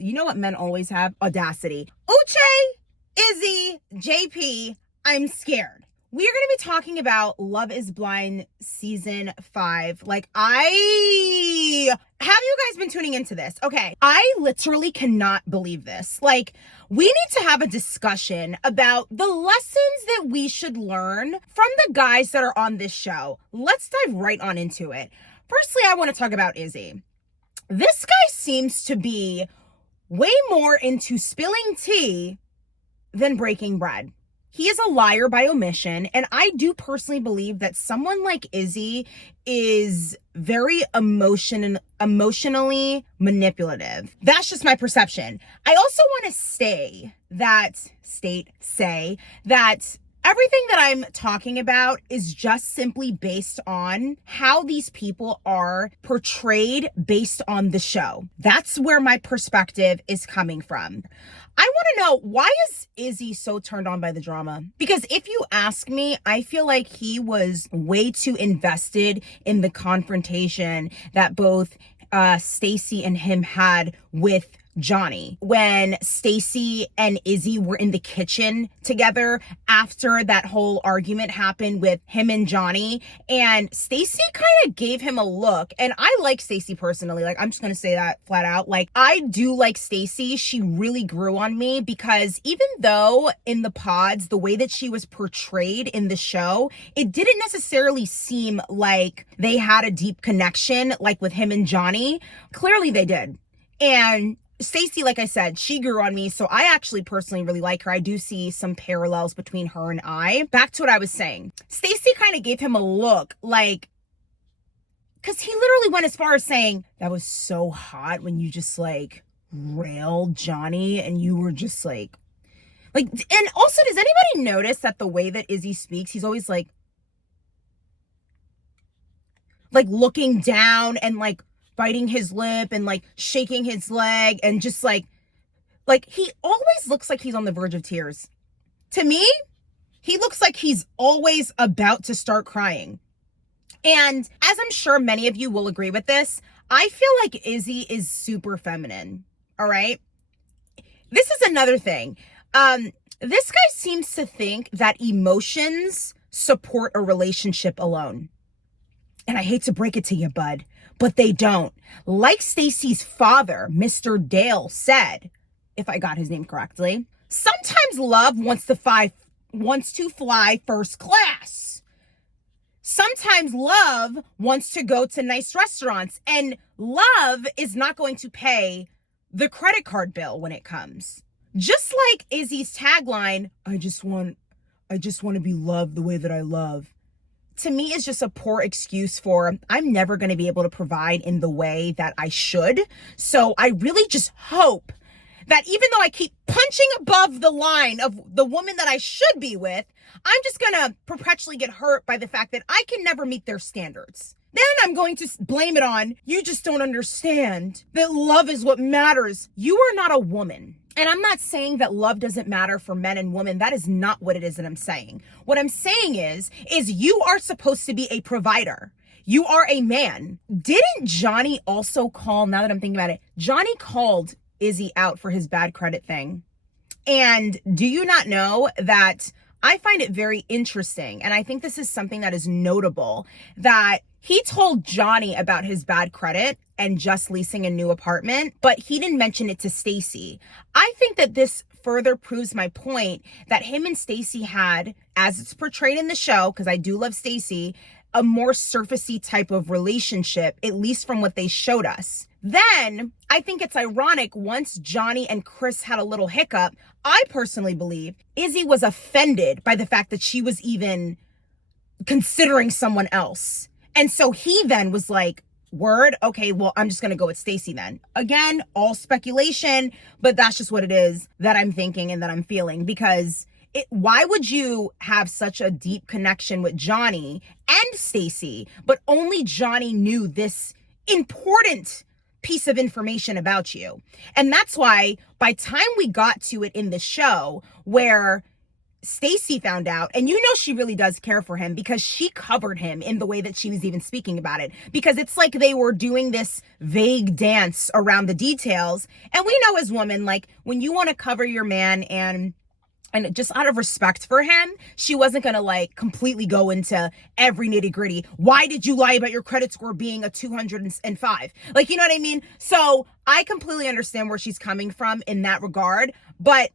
You know what men always have? Audacity. Uche, Izzy, JP, I'm scared. We are going to be talking about Love is Blind season 5. Have you guys been tuning into this? Okay. I literally cannot believe this. We need to have a discussion about the lessons that we should learn from the guys that are on this show. Let's dive right on into it. Firstly, I want to talk about Izzy. This guy seems to be way more into spilling tea than breaking bread. He is a liar by omission, and I do personally believe that someone like Izzy is very emotionally manipulative. That's just my perception. I also want to say that everything that I'm talking about is just simply based on how these people are portrayed based on the show. That's where my perspective is coming from. I want to know, why is Izzy so turned on by the drama? Because if you ask me, I feel like he was way too invested in the confrontation that both Stacy and him had with Johnny. When Stacy and Izzy were in the kitchen together after that whole argument happened with him and Johnny, and Stacy kind of gave him a look. And I like Stacy personally. I'm just going to say that flat out. I do like Stacy. She really grew on me because even though in the pods, the way that she was portrayed in the show, it didn't necessarily seem like they had a deep connection with him and Johnny. Clearly they did. And Stacy, like I said, she grew on me, so I actually personally really like her. I do see some parallels between her and I. Back to what I was saying. Stacy kind of gave him a look, because he literally went as far as saying, that was so hot when you just, railed Johnny, and you were just, and also, does anybody notice that the way that Izzy speaks, he's always, looking down and, biting his lip and shaking his leg and just he always looks like he's on the verge of tears. To me, he looks like he's always about to start crying. And as I'm sure many of you will agree with this, I feel like Izzy is super feminine. All right. This is another thing. This guy seems to think that emotions support a relationship alone. And I hate to break it to you, bud, but they don't. Like Stacy's father, Mr. Dale, said, if I got his name correctly, sometimes love wants to fly first class. Sometimes love wants to go to nice restaurants, and love is not going to pay the credit card bill when it comes. Just like Izzy's tagline, I just want to be loved the way that I love, to me is just a poor excuse for I'm never going to be able to provide in the way that I should. So I really just hope that even though I keep punching above the line of the woman that I should be with, I'm just going to perpetually get hurt by the fact that I can never meet their standards. Then I'm going to blame it on, you just don't understand that love is what matters. You are not a woman. And I'm not saying that love doesn't matter for men and women. That is not what it is that I'm saying. What I'm saying is you are supposed to be a provider. You are a man. Didn't Johnny also call, now that I'm thinking about it, Johnny called Izzy out for his bad credit thing. And do you not know that I find it very interesting, and I think this is something that is notable, that he told Johnny about his bad credit and just leasing a new apartment, but he didn't mention it to Stacy. I think that this further proves my point that him and Stacy had, as it's portrayed in the show, because I do love Stacy, a more surfacey type of relationship, at least from what they showed us. Then I think it's ironic, once Johnny and Chris had a little hiccup, I personally believe Izzy was offended by the fact that she was even considering someone else. And so he then was like, word, okay, well, I'm just going to go with Stacy then. Again, all speculation, but that's just what it is that I'm thinking and that I'm feeling, because why would you have such a deep connection with Johnny and Stacy, but only Johnny knew this important piece of information about you? And that's why by time we got to it in the show where Stacy found out, and you know she really does care for him because she covered him in the way that she was even speaking about it, because it's like they were doing this vague dance around the details. And we know as women, like, when you want to cover your man and just out of respect for him, she wasn't going to like completely go into every nitty gritty. Why did you lie about your credit score being a 205? Like, you know what I mean? So I completely understand where she's coming from in that regard. But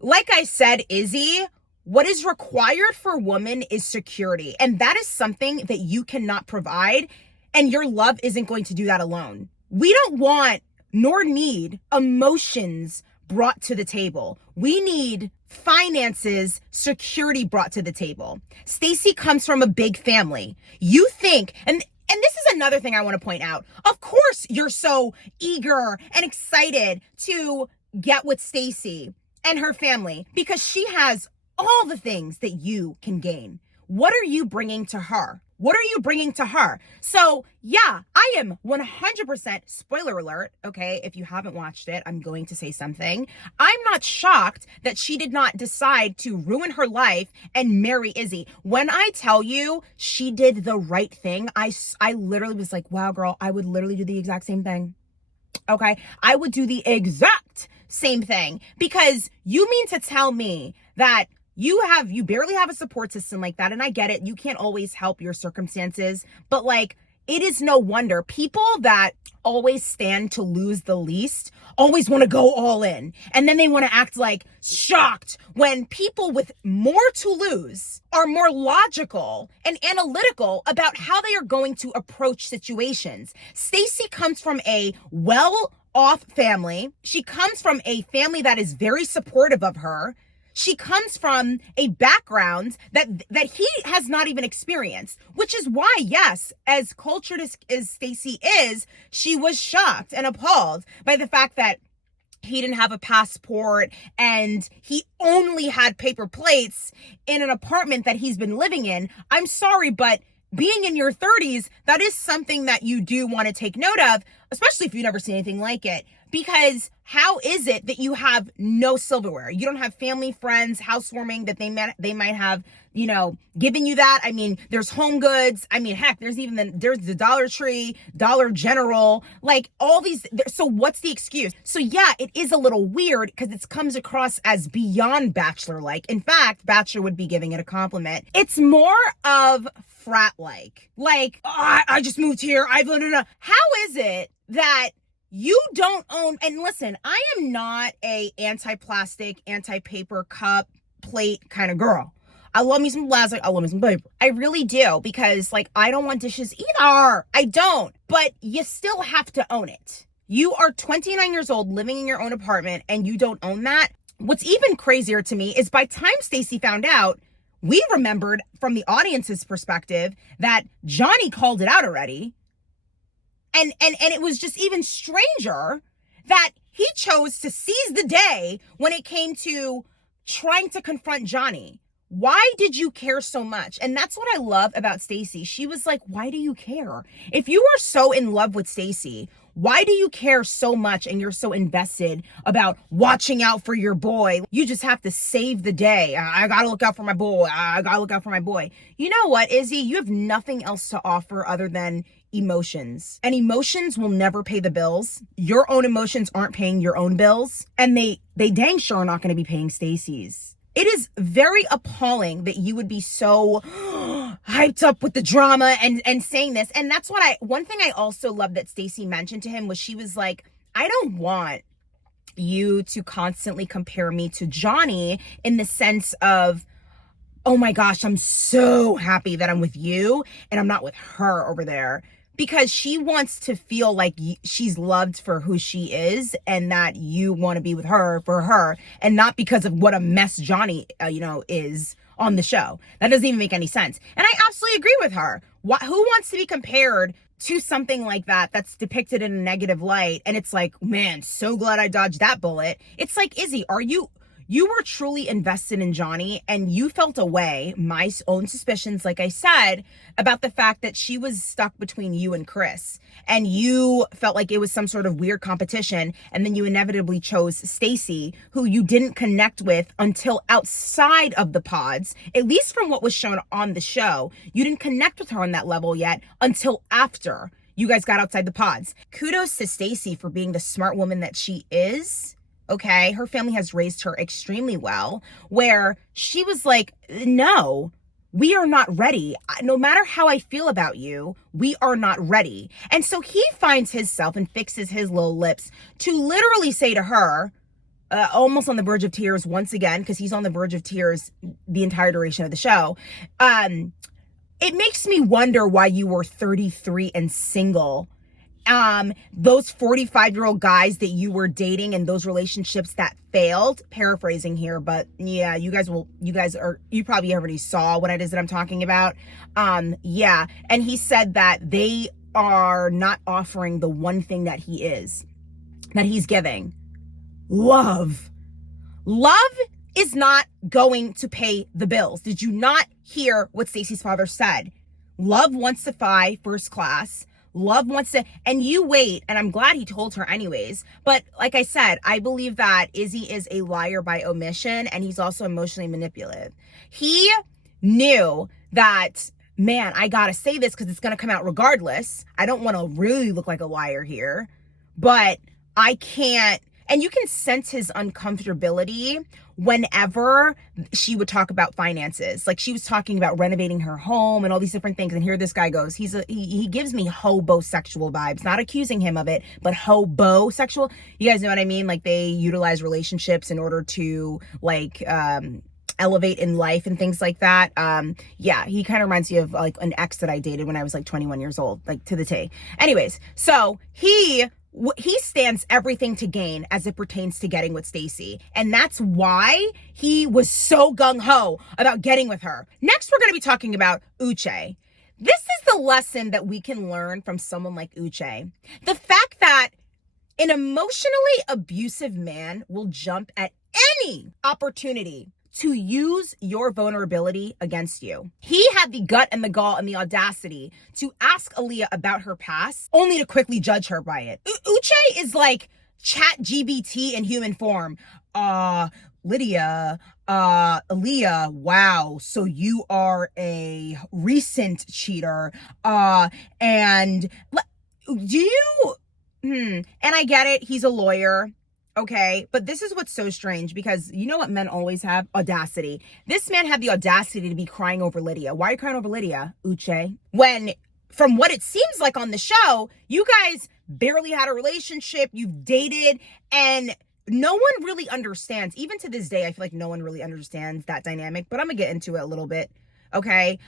like I said, Izzy, what is required for women is security. And that is something that you cannot provide. And your love isn't going to do that alone. We don't want nor need emotions brought to the table. We need finances, security brought to the table. Stacy comes from a big family. You think, and this is another thing I want to point out. Of course, you're so eager and excited to get with Stacy and her family because she has all the things that you can gain. What are you bringing to her? What are you bringing to her? So yeah, I am 100%, spoiler alert, okay? If you haven't watched it, I'm going to say something. I'm not shocked that she did not decide to ruin her life and marry Izzy. When I tell you she did the right thing, I literally was like, wow, girl, I would literally do the exact same thing. Okay? I would do the exact same thing, because you mean to tell me that you barely have a support system like that. And I get it. You can't always help your circumstances, but like, it is no wonder people that always stand to lose the least always want to go all in. And then they want to act like shocked when people with more to lose are more logical and analytical about how they are going to approach situations. Stacy comes from a well-off family. She comes from a family that is very supportive of her. She comes from a background that he has not even experienced, which is why, yes, as cultured as Stacy is, she was shocked and appalled by the fact that he didn't have a passport and he only had paper plates in an apartment that he's been living in. I'm sorry, but being in your 30s, that is something that you do want to take note of, especially if you've never seen anything like it. Because how is it that you have no silverware? You don't have family, friends, housewarming that they might have, you know, given you that. I mean, there's Home Goods. I mean, heck, there's the Dollar Tree, Dollar General, like all these. So what's the excuse? So yeah, it is a little weird because it comes across as beyond Bachelor-like. In fact, Bachelor would be giving it a compliment. It's more of frat-like. Like, oh, I just moved here. How is it that you don't own, and listen, I am not a anti-plastic, anti-paper cup, plate kind of girl. I love me some plastic, I love me some paper. I really do, because like, I don't want dishes either. I don't, but you still have to own it. You are 29 years old, living in your own apartment, and you don't own that. What's even crazier to me is by the time Stacy found out, we remembered from the audience's perspective that Johnny called it out already. And it was just even stranger that he chose to seize the day when it came to trying to confront Johnny. Why did you care so much? And that's what I love about Stacy. She was like, why do you care? If you are so in love with Stacy, why do you care so much and you're so invested about watching out for your boy? You just have to save the day. I gotta look out for my boy. I gotta look out for my boy. You know what, Izzy? You have nothing else to offer other than emotions. And emotions will never pay the bills. Your own emotions aren't paying your own bills. And they dang sure are not going to be paying Stacy's. It is very appalling that you would be so hyped up with the drama and saying this. And that's what one thing I also love that Stacy mentioned to him was she was like, I don't want you to constantly compare me to Johnny in the sense of, oh my gosh, I'm so happy that I'm with you and I'm not with her over there. Because she wants to feel like she's loved for who she is and that you want to be with her for her and not because of what a mess Johnny, is on the show. That doesn't even make any sense. And I absolutely agree with her. Who wants to be compared to something like that that's depicted in a negative light? And it's like, man, so glad I dodged that bullet. It's like, Izzy, you were truly invested in Johnny, and you felt a way, my own suspicions, like I said, about the fact that she was stuck between you and Chris, and you felt like it was some sort of weird competition, and then you inevitably chose Stacy, who you didn't connect with until outside of the pods. At least from what was shown on the show, you didn't connect with her on that level yet until after you guys got outside the pods. Kudos to Stacy for being the smart woman that she is. Okay, her family has raised her extremely well, where she was like, no, we are not ready. No matter how I feel about you, we are not ready. And so he finds himself and fixes his little lips to literally say to her, almost on the verge of tears once again, because he's on the verge of tears the entire duration of the show. It makes me wonder why you were 33 and single. Those 45-year-old guys that you were dating and those relationships that failed, paraphrasing here, but yeah, you probably already saw what it is that I'm talking about. Yeah. And he said that they are not offering the one thing that he's giving. Love is not going to pay the bills. Did you not hear what Stacy's father said? Love wants to fly first class. Love wants to, and you wait, and I'm glad he told her anyways. But like I said, I believe that Izzy is a liar by omission, and he's also emotionally manipulative. He knew that, man, I gotta say this because it's gonna come out regardless. I don't want to really look like a liar here, but I can't. And you can sense his uncomfortability whenever she would talk about finances. Like she was talking about renovating her home and all these different things. And here this guy goes. He gives me hobosexual vibes, not accusing him of it, but hobosexual. You guys know what I mean? Like they utilize relationships in order to like, elevate in life and things like that. Yeah, he kind of reminds me of like an ex that I dated when I was like 21 years old, like to the T. Anyways, so he stands everything to gain as it pertains to getting with Stacy. And that's why he was so gung-ho about getting with her. Next, we're going to be talking about Uche. This is the lesson that we can learn from someone like Uche. The fact that an emotionally abusive man will jump at any opportunity to use your vulnerability against you. He had the gut and the gall and the audacity to ask Aaliyah about her past, only to quickly judge her by it. Uche is like ChatGPT in human form. Lydia, Aaliyah, wow, so you are a recent cheater. And do you, and I get it, he's a lawyer. Okay, but this is what's so strange because you know what men always have? Audacity. This man had the audacity to be crying over Lydia. Why are you crying over Lydia, Uche? When, from what it seems like on the show, you guys barely had a relationship, you've dated, and no one really understands. Even to this day, I feel like no one really understands that dynamic, but I'm gonna get into it a little bit. Okay.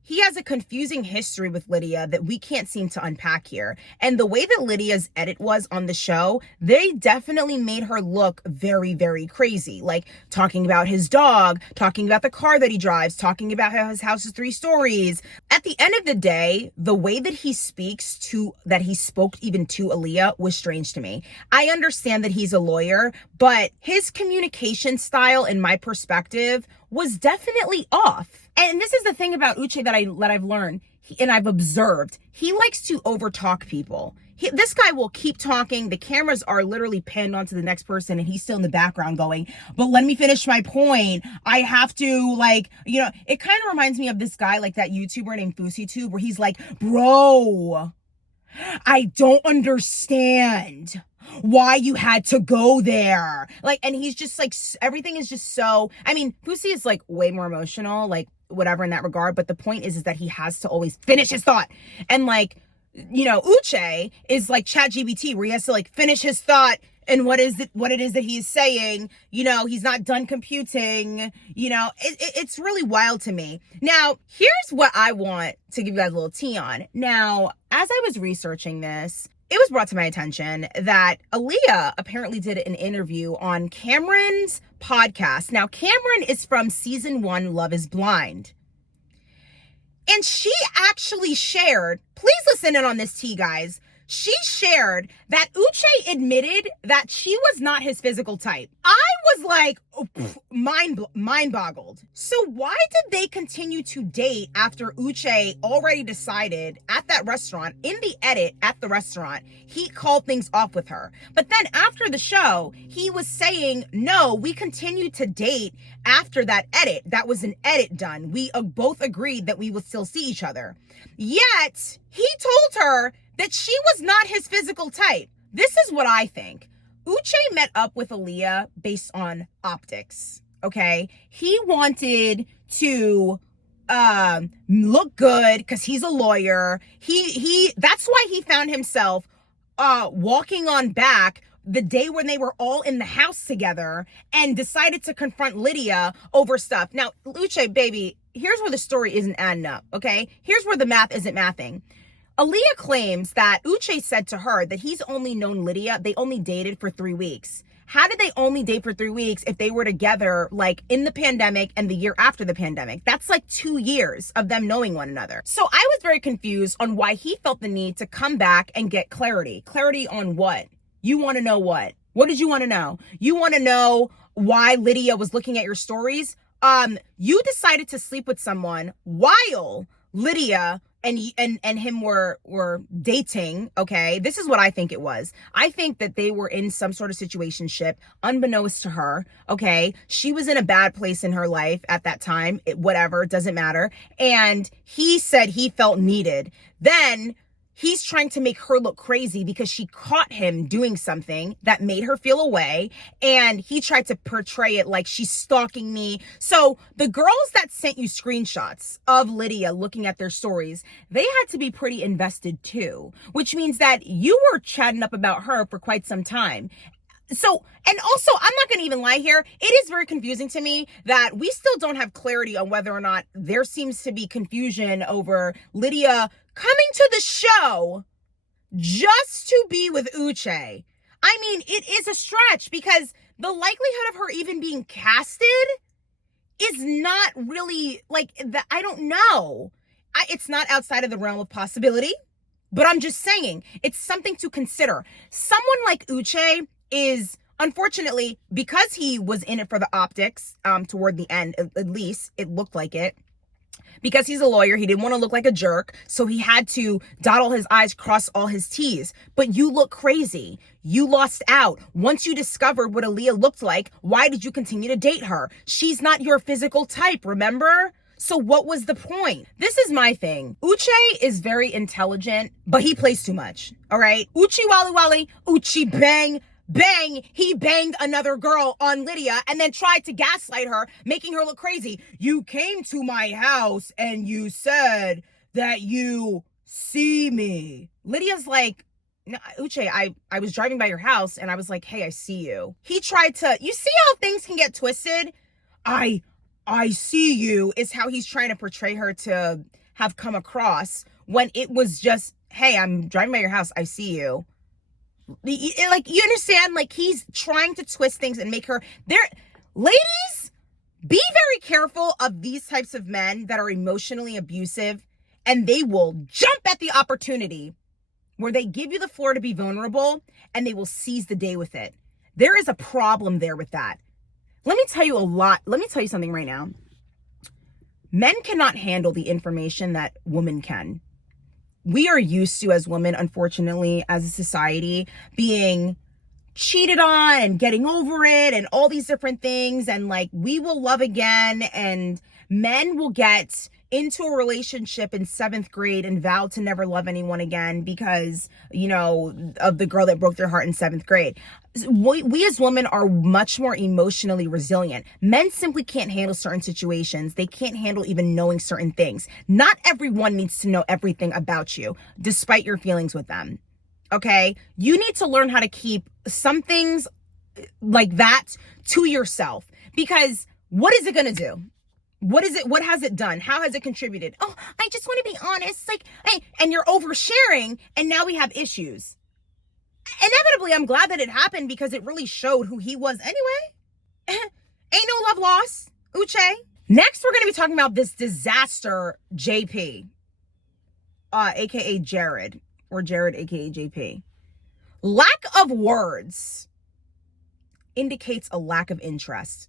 He has a confusing history with Lydia that we can't seem to unpack here. And the way that Lydia's edit was on the show, they definitely made her look very, very crazy. Like talking about his dog, talking about the car that he drives, talking about how his house is 3 stories. At the end of the day, the way that he spoke even to Aaliyah was strange to me. I understand that he's a lawyer, but his communication style, in my perspective, was definitely off. And this is the thing about Uche that I've learned and I've observed. He likes to overtalk people. This guy will keep talking. The cameras are literally pinned onto the next person and he's still in the background going, but let me finish my point. I have to it kind of reminds me of this guy, like that YouTuber named FouseyTube, where he's like, bro, I don't understand why you had to go there. Like, and he's just like, everything is just so, I mean, Fousey is like way more emotional, like whatever in that regard. But the point is that he has to always finish his thought. And like, Uche is like ChatGPT, where he has to like finish his thought and what it is that he's saying. He's not done computing. It's really wild to me. Now, here's what I want to give you guys a little tea on. Now, as I was researching this, it was brought to my attention that Aaliyah apparently did an interview on Cameron's podcast. Now, Cameron is from season 1, Love is Blind. And she actually shared, please listen in on this tea, guys. She shared that Uche admitted that she was not his physical type. I was like mind boggled. So why did they continue to date after Uche already decided at that restaurant, in the edit at the restaurant, he called things off with her? But then after the show, he was saying, no, we continued to date after that edit. That was an edit done. We both agreed that we would still see each other. Yet he told her that she was not his physical type. This is what I think. Uche met up with Aaliyah based on optics, okay? He wanted to look good because he's a lawyer. That's why he found himself walking on back the day when they were all in the house together and decided to confront Lydia over stuff. Now, Uche, baby, here's where the story isn't adding up, okay? Here's where the math isn't mathing. Aaliyah claims that Uche said to her that he's only known Lydia, they only dated for 3 weeks. How did they only date for 3 weeks if they were together like in the pandemic and the year after the pandemic? That's like 2 years of them knowing one another. So I was very confused on why he felt the need to come back and get clarity. Clarity on what? You want to know what? What did you want to know? You want to know why Lydia was looking at your stories? You decided to sleep with someone while Lydia and him were dating, okay? This is what I think it was. I think that they were in some sort of situationship, unbeknownst to her, okay? She was in a bad place in her life at that time, whatever, doesn't matter. And he said he felt needed. Then he's trying to make her look crazy because she caught him doing something that made her feel away. And he tried to portray it like she's stalking me. So the girls that sent you screenshots of Lydia looking at their stories, they had to be pretty invested too, which means that you were chatting up about her for quite some time. So, and also, I'm not going to even lie here. It is very confusing to me that we still don't have clarity on whether or not there seems to be confusion over Lydia coming to the show just to be with Uche. I mean, it is a stretch because the likelihood of her even being casted is not really like that. I don't know. It's not outside of the realm of possibility, but I'm just saying it's something to consider. Someone like Uche is, unfortunately, because he was in it for the optics, toward the end, at least it looked like it, because he's a lawyer, he didn't want to look like a jerk, so he had to dot all his I's, cross all his T's. But you look crazy. You lost out. Once you discovered what Aaliyah looked like, why did you continue to date her? She's not your physical type, remember? So what was the point? This is my thing. Uche is very intelligent, but he plays too much, all right? Uchi wally wally, Uchi bang, bang, he banged another girl on Lydia and then tried to gaslight her, making her look crazy. You came to my house and you said that you see me. Lydia's like, no, Uche, I was driving by your house and I was like, hey, I see you. He tried to, you see how things can get twisted? I see you is how he's trying to portray her to have come across when it was just, hey, I'm driving by your house, I see you. Like, you understand? Like, he's trying to twist things and make her there. Ladies, be very careful of these types of men that are emotionally abusive, and they will jump at the opportunity where they give you the floor to be vulnerable and they will seize the day with it. There is a problem there with that. Let me tell you something right now. Men cannot handle the information that women can. We are used to, as women, unfortunately, as a society, being cheated on and getting over it and all these different things. And like, we will love again. And men will get into a relationship in 7th grade and vow to never love anyone again because, you know, of the girl that broke their heart in 7th grade. We as women are much more emotionally resilient. Men simply can't handle certain situations. They can't handle even knowing certain things. Not everyone needs to know everything about you, despite your feelings with them. Okay? You need to learn how to keep some things like that to yourself, because what is it going to do? What is it? What has it done? How has it contributed? Oh, I just want to be honest. Like, hey, and you're oversharing, and now we have issues. Inevitably, I'm glad that it happened because it really showed who he was anyway. Ain't no love lost, Uche. Next, we're going to be talking about this disaster JP, aka Jared, or Jared, aka JP. Lack of words indicates a lack of interest.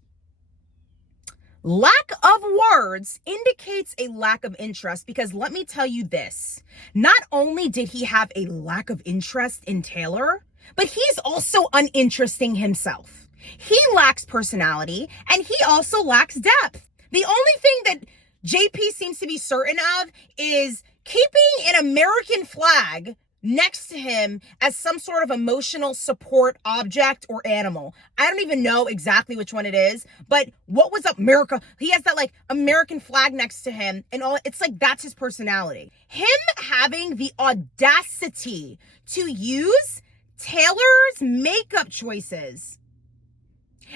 Lack of words indicates a lack of interest, because let me tell you this. Not only did he have a lack of interest in Taylor, but he's also uninteresting himself. He lacks personality, and he also lacks depth. The only thing that JP seems to be certain of is keeping an American flag next to him as some sort of emotional support object or animal. I don't even know exactly which one it is, but what was up, America? He has that like American flag next to him, and all, it's like that's his personality. Him having the audacity to use Taylor's makeup choices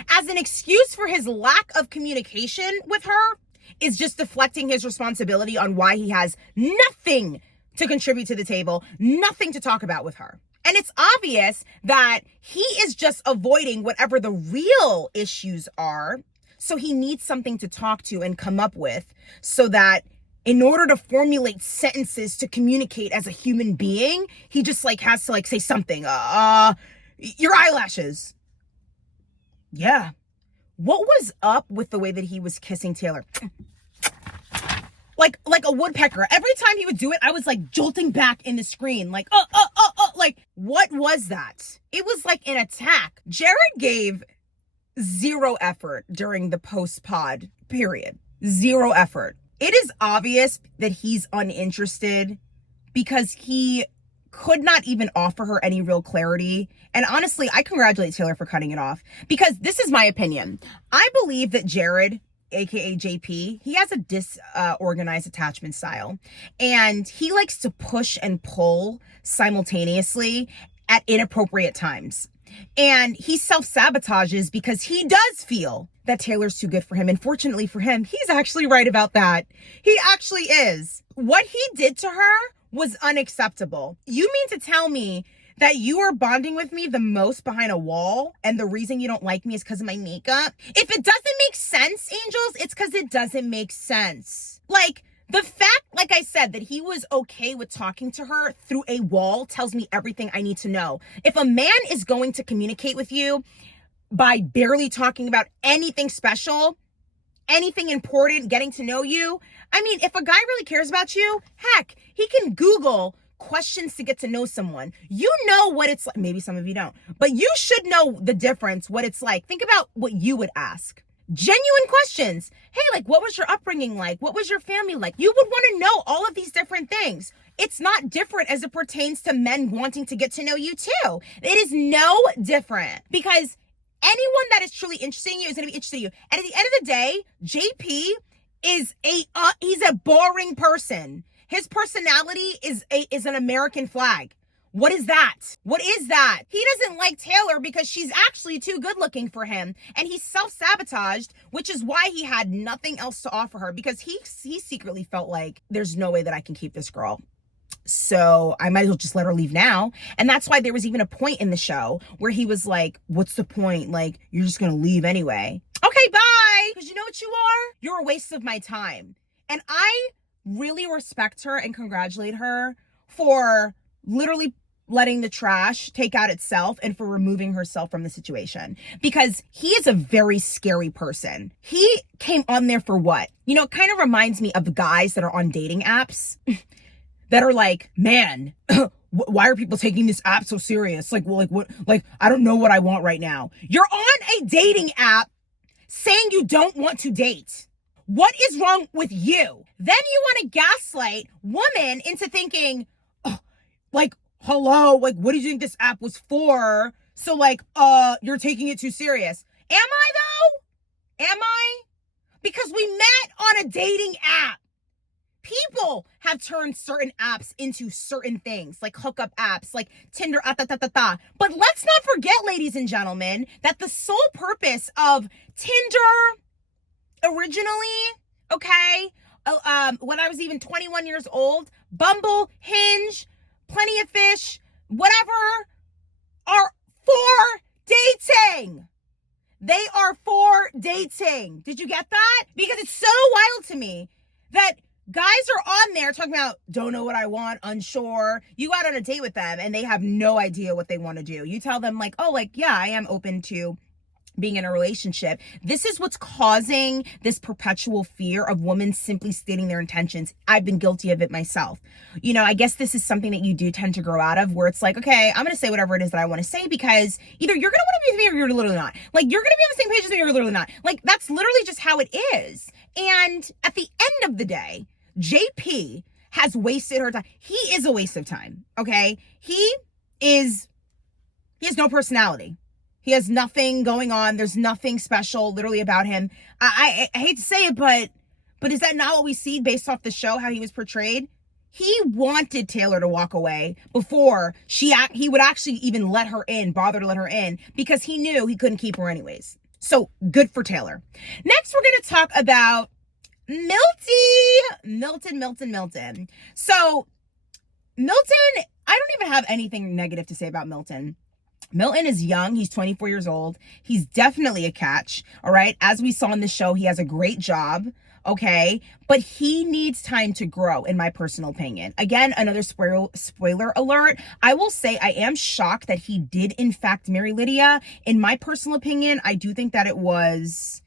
as an excuse for his lack of communication with her is just deflecting his responsibility on why he has nothing to contribute to the table, nothing to talk about with her. And it's obvious that he is just avoiding whatever the real issues are. So he needs something to talk to and come up with, so that in order to formulate sentences to communicate as a human being, he just like has to like say something. Your eyelashes. Yeah. What was up with the way that he was kissing Taylor? Like a woodpecker. Every time he would do it, I was like jolting back in the screen. Like, like, what was that? It was like an attack. Jared gave zero effort during the post-pod period. Zero effort. It is obvious that he's uninterested because he could not even offer her any real clarity. And honestly, I congratulate Taylor for cutting it off, because this is my opinion. I believe that Jared, aka JP, he has a disorganized attachment style, and he likes to push and pull simultaneously at inappropriate times. And he self-sabotages because he does feel that Taylor's too good for him. And fortunately for him, he's actually right about that. He actually is. What he did to her was unacceptable. You mean to tell me that you are bonding with me the most behind a wall, and the reason you don't like me is because of my makeup? If it doesn't make sense, angels, it's because it doesn't make sense. Like, the fact, like I said, that he was okay with talking to her through a wall tells me everything I need to know. If a man is going to communicate with you by barely talking about anything special, anything important, getting to know you, I mean, if a guy really cares about you, heck, he can Google questions to get to know someone. You know what it's like. Maybe some of you don't, but you should know the difference, what it's like. Think about what you would ask. Genuine questions. Hey, like, what was your upbringing like? What was your family like? You would want to know all of these different things. It's not different as it pertains to men wanting to get to know you too. It is no different, because anyone that is truly interested in you is going to be interested in you. And at the end of the day, JP is he's a boring person. His personality is an American flag. What is that? What is that? He doesn't like Taylor because she's actually too good looking for him. And he self-sabotaged, which is why he had nothing else to offer her, because he secretly felt like there's no way that I can keep this girl. So I might as well just let her leave now. And that's why there was even a point in the show where he was like, what's the point? Like, you're just going to leave anyway. Okay, bye. Because you know what you are? You're a waste of my time. And I really respect her and congratulate her for literally letting the trash take out itself and for removing herself from the situation, because he is a very scary person. He came on there for what? You know, it kind of reminds me of the guys that are on dating apps that are like, man, why are people taking this app so serious? Like, well, like what? Like, I don't know what I want right now. You're on a dating app saying you don't want to date. What is wrong with you? Then you want to gaslight women into thinking, oh, like, hello, like, what do you think this app was for? So, like, you're taking it too serious. Am I, though? Am I? Because we met on a dating app. People have turned certain apps into certain things, like hookup apps, like Tinder, But let's not forget, ladies and gentlemen, that the sole purpose of Tinder originally, okay, when I was even 21 years old, Bumble, Hinge, Plenty of Fish, whatever, are for dating. They are for dating. Did you get that? Because it's so wild to me that guys are on there talking about, don't know what I want, unsure. You go out on a date with them and they have no idea what they want to do. You tell them like, oh, like, yeah, I am open to being in a relationship. This is what's causing this perpetual fear of women simply stating their intentions. I've been guilty of it myself. You know, I guess this is something that you do tend to grow out of, where it's like, okay, I'm going to say whatever it is that I want to say, because either you're going to want to be with me or you're literally not. Like, you're going to be on the same page as me or you're literally not. Like, that's literally just how it is. And at the end of the day, JP has wasted her time. He is a waste of time, okay? He has no personality. He has nothing going on. There's nothing special literally about him. I hate to say it, but is that not what we see based off the show, how he was portrayed? He wanted Taylor to walk away before he would actually even bother to let her in, because he knew he couldn't keep her anyways. So good for Taylor. Next, we're going to talk about Milton. So Milton, I don't even have anything negative to say about Milton. Milton is young. He's 24 years old. He's definitely a catch. All right. As we saw in the show, he has a great job. Okay. But he needs time to grow, in my personal opinion. Again, another spoiler alert. I will say I am shocked that he did in fact marry Lydia. In my personal opinion, I do think that it was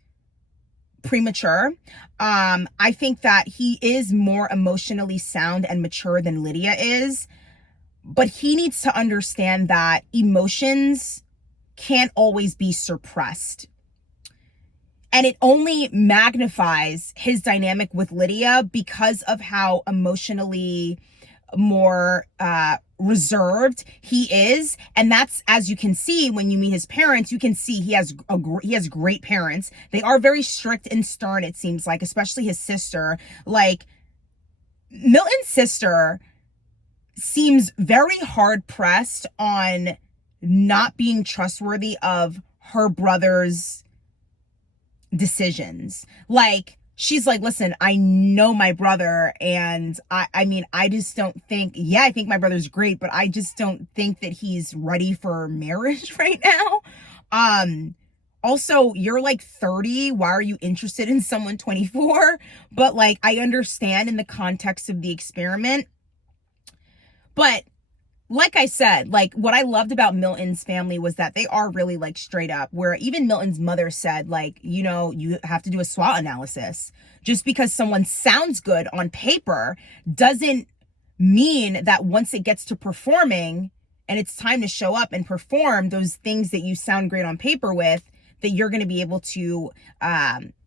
premature. I think that he is more emotionally sound and mature than Lydia is. But he needs to understand that emotions can't always be suppressed. And it only magnifies his dynamic with Lydia because of how emotionally more reserved he is. And that's, as you can see when you meet his parents, you can see he has great parents. They are very strict and stern, it seems like, especially his sister. Like, Milton's sister seems very hard pressed on not being trustworthy of her brother's decisions. Like, she's like, listen, I know my brother, and I mean, I just don't think, I think my brother's great, but I just don't think that he's ready for marriage right now. Also, you're like 30. Why are you interested in someone 24? But like, I understand in the context of the experiment. But like I said, like, what I loved about Milton's family was that they are really like straight up, where even Milton's mother said, like, you know, you have to do a SWOT analysis. Just because someone sounds good on paper doesn't mean that once it gets to performing and it's time to show up and perform those things that you sound great on paper with, that you're going to be able to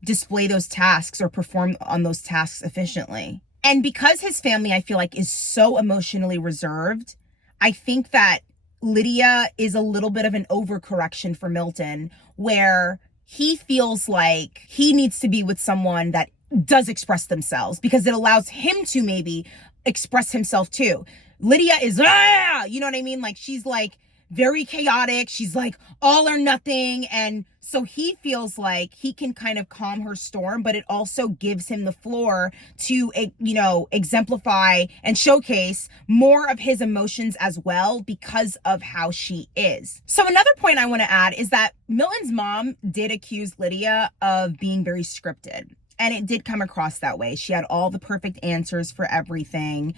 display those tasks or perform on those tasks efficiently. And because his family, I feel like, is so emotionally reserved, I think that Lydia is a little bit of an overcorrection for Milton, where he feels like he needs to be with someone that does express themselves, because it allows him to maybe express himself too. Lydia is, you know what I mean? Like, she's like very chaotic. She's like all or nothing. And so he feels like he can kind of calm her storm, but it also gives him the floor to, you know, exemplify and showcase more of his emotions as well, because of how she is. So another point I want to add is that Milton's mom did accuse Lydia of being very scripted. And it did come across that way. She had all the perfect answers for everything.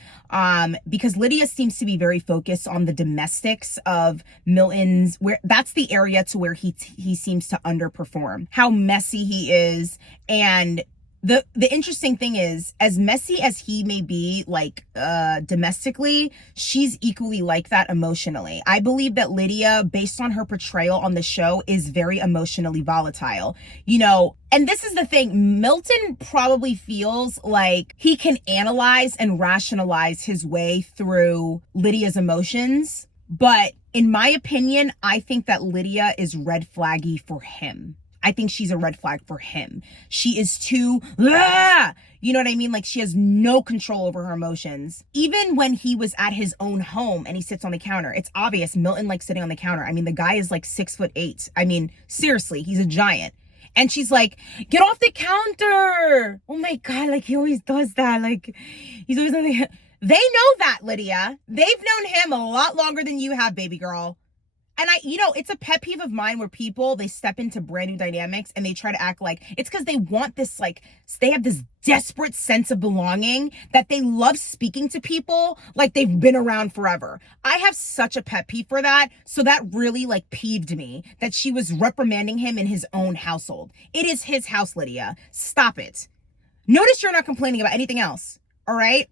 Because Lydia seems to be very focused on the domestics of Milton's, where that's the area to where he seems to underperform. How messy he is. And the interesting thing is, as messy as he may be, like, domestically, she's equally like that emotionally. I believe that Lydia, based on her portrayal on the show, is very emotionally volatile. You know, and this is the thing, Milton probably feels like he can analyze and rationalize his way through Lydia's emotions. But in my opinion, I think that Lydia is red flaggy for him. I think she's a red flag for him. She is too, you know what I mean? Like, she has no control over her emotions. Even when he was at his own home and he sits on the counter, it's obvious Milton likes sitting on the counter. I mean, the guy is like 6'8". I mean, seriously, he's a giant. And she's like, get off the counter. Oh my God, like, he always does that. Like, he's always like, they know that, Lydia. They've known him a lot longer than you have, baby girl. And it's a pet peeve of mine where people, they step into brand new dynamics and they try to act like it's because they want this, like, they have this desperate sense of belonging that they love speaking to people like they've been around forever. I have such a pet peeve for that. So that really like peeved me that she was reprimanding him in his own household. It is his house, Lydia. Stop it. Notice you're not complaining about anything else. All right.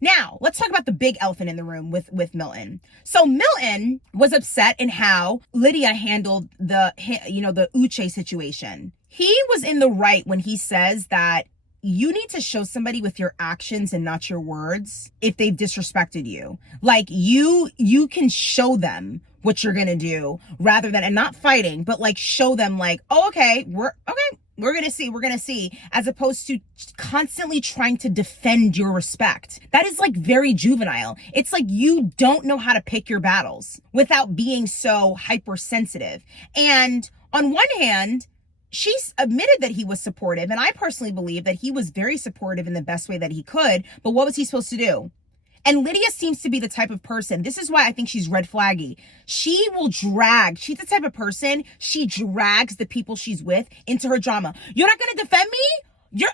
Now, let's talk about the big elephant in the room with Milton. So Milton was upset in how Lydia handled the Uche situation. He was in the right when he says that you need to show somebody with your actions and not your words if they've disrespected you. Like you can show them what you're going to do rather than, and not fighting, but like show them like, oh, okay, we're going to see, as opposed to constantly trying to defend your respect. That is like very juvenile. It's like you don't know how to pick your battles without being so hypersensitive. And on one hand, she's admitted that he was supportive. And I personally believe that he was very supportive in the best way that he could. But what was he supposed to do? And Lydia seems to be the type of person, this is why I think she's red flaggy. She's the type of person, she drags the people she's with into her drama. You're not going to defend me?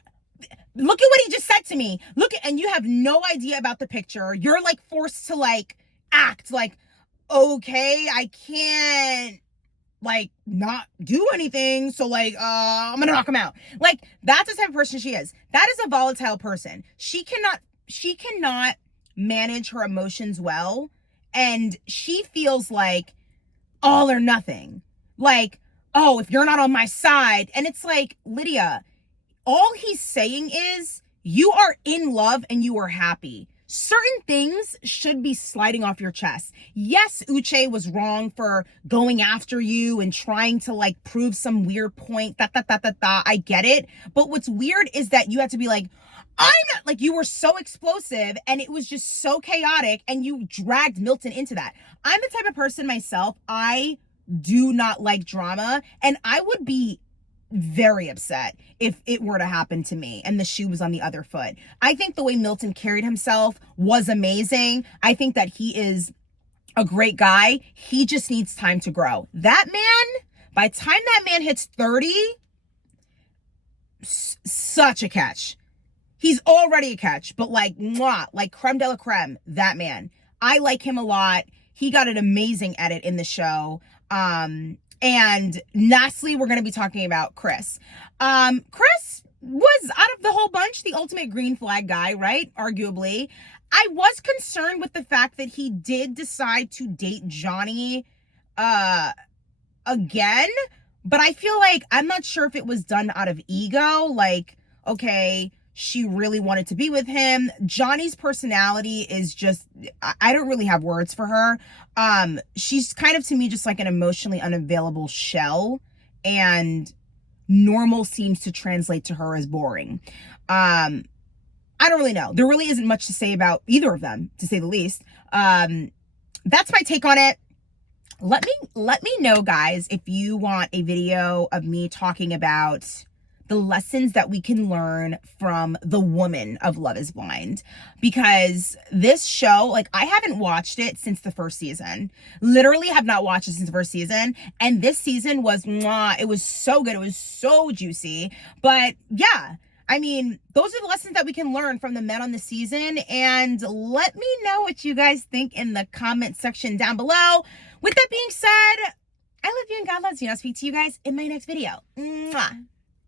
Look at what he just said to me. And you have no idea about the picture. You're like forced to like act like, okay, I can't like not do anything. So like, I'm going to knock him out. Like that's the type of person she is. That is a volatile person. She cannot manage her emotions well, and she feels like all or nothing, like, oh, if you're not on my side. And it's like, Lydia, all he's saying is you are in love and you are happy. Certain things should be sliding off your chest. Yes, Uche was wrong for going after you and trying to like prove some weird point, I get it. But what's weird is that you have to be like, I'm not, like, you were so explosive and it was just so chaotic and you dragged Milton into that. I'm the type of person myself, I do not like drama, and I would be very upset if it were to happen to me and the shoe was on the other foot. I think the way Milton carried himself was amazing. I think that he is a great guy. He just needs time to grow. That man, by the time that man hits 30, such a catch. He's already a catch, but like, mwah, like creme de la creme, that man. I like him a lot. He got an amazing edit in the show. And lastly, we're going to be talking about Chris. Chris was, out of the whole bunch, the ultimate green flag guy, right? Arguably. I was concerned with the fact that he did decide to date Johnny again, but I feel like, I'm not sure if it was done out of ego, like, okay, she really wanted to be with him. Johnny's personality is just, I don't really have words for her. She's kind of, to me, just like an emotionally unavailable shell, and normal seems to translate to her as boring. I don't really know. There really isn't much to say about either of them, to say the least. That's my take on it. Let me know, guys, if you want a video of me talking about the lessons that we can learn from the woman of Love is Blind, because this show, like, I haven't watched it since the first season. Literally have not watched it since the first season. And this season was, mwah, it was so good. It was so juicy. But yeah, I mean, those are the lessons that we can learn from the men on the season. And let me know what you guys think in the comment section down below. With that being said, I love you and God loves you. And I'll speak to you guys in my next video. Mwah.